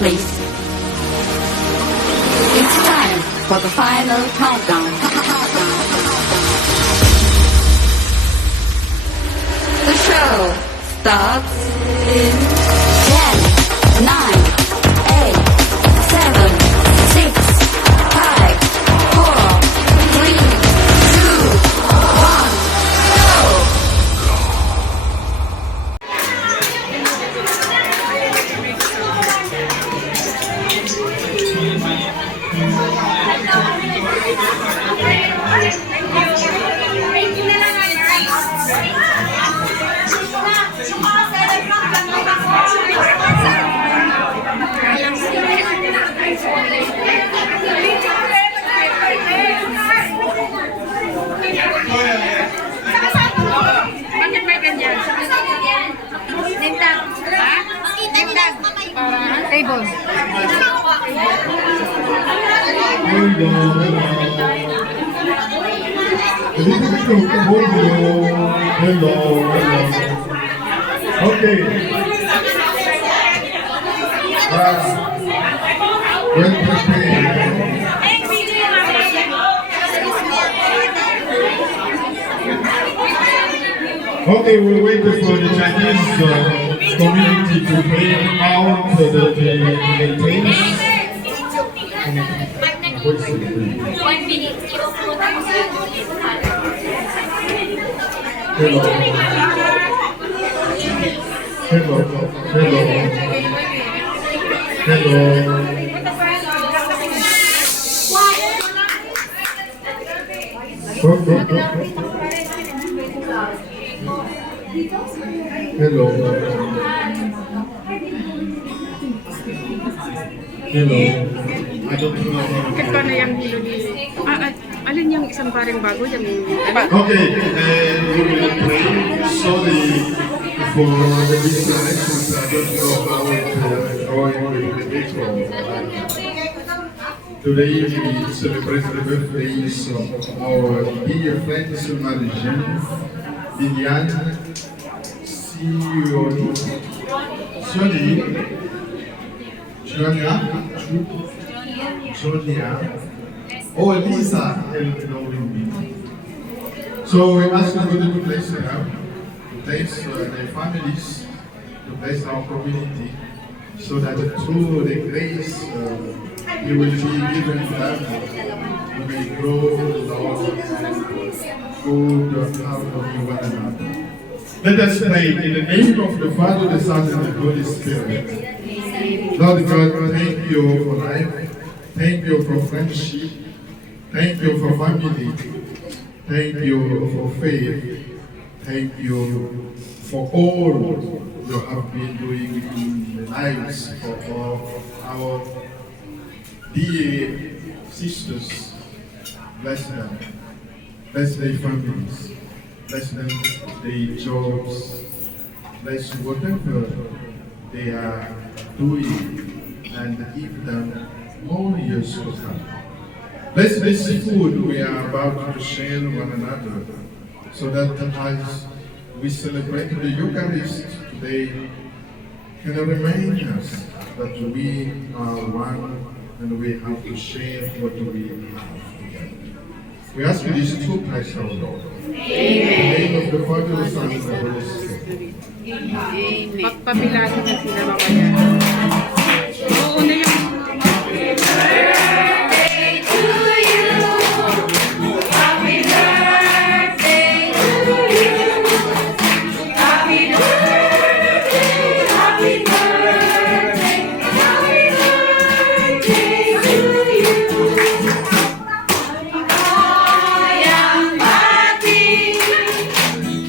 please. It's time for the final countdown. The show starts in 10, 9, 8, 7, 6, 5, 4, 3, 2, 1, go! Bakit may ganyan? Name tag. Ha? Name tag. Table. Hello. Okay. Well prepared. Okay, we're waiting for the Chinese community to bring out the things. 1 minute. Hello. Hello. I don't know. Bakit pa na yung hilo ni... alin yung isang paring bago? Yung... Okay, and we will pray. Sorry for the disconnections. I don't know how it's going with the ritual. Today we celebrate the birthdays of our dear friends Marie-Jeanne, Liliane, Sonia, oh Lisa, and Laurie. So we ask God to bless them, to bless their families, to bless our community, so that through the grace He will be given to them, we may grow, love, good, harmony, one another. Let us pray in the name of the Father, the Son, and the Holy Spirit. Lord God, thank you for life, thank you for friendship, thank you for family, thank you for faith, thank you for all you have been doing in the lives of our dear sisters. Bless them, bless their families, bless them their jobs, bless whatever they are doing, and give them more years to come. Bless this food we are about to share one another, so that as we celebrate the Eucharist today, can remind us that we are one and we have to share what we have together. We ask you this through Christ our Lord. In the name of the Father, the Son, and the Holy Spirit. Pabilado na sila mamaya. Oo na yung...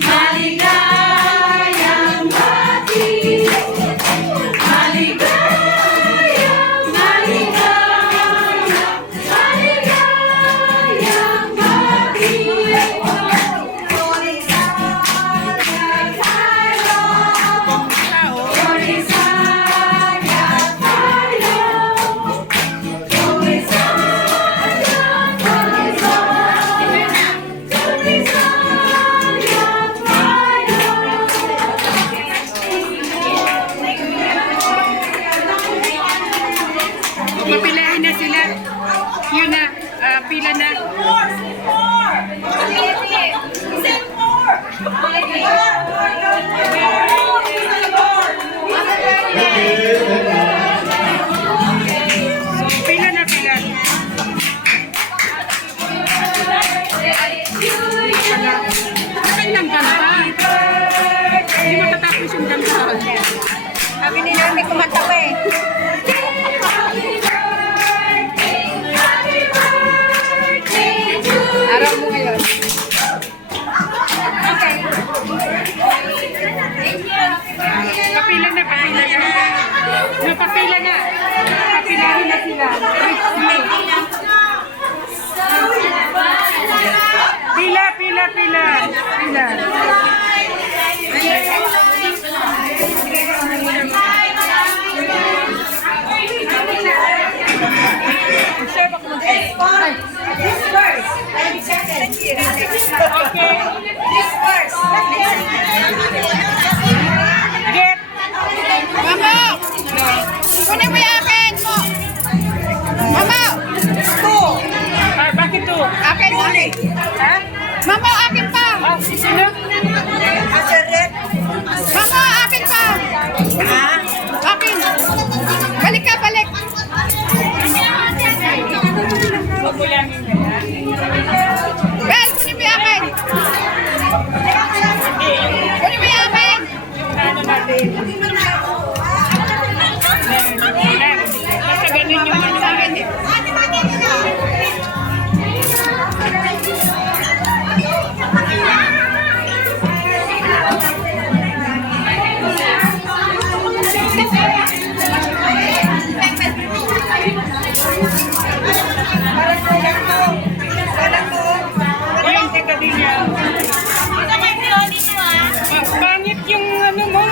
Maligayang bati, maligayang Papilahin na sila. Yun na, pila na. Pila na, pila. Nakailang kanta. Hindi matatapos yung kanta. Sabi nila may kumanta pa eh. Araw mo ngayon. Okay. Kapila na, kapila na. Napapila na. Papilahin na sila. Pila, pila, pila. Pila. Okay. Get. Mama! Kunin mo yung akin mo! Mama! Bakit to? Akin mo! Ha? Mama, akin pa! Sino? Mama, akin pa! Ha? Akin! Balik ka, balik! Magulangin ka yan. Well, kunin mo yung akin! Kunin mo yung akin! Ano natin? Basta ganun yung ano. Ayun, teka din yan. Pangit yung ano mo.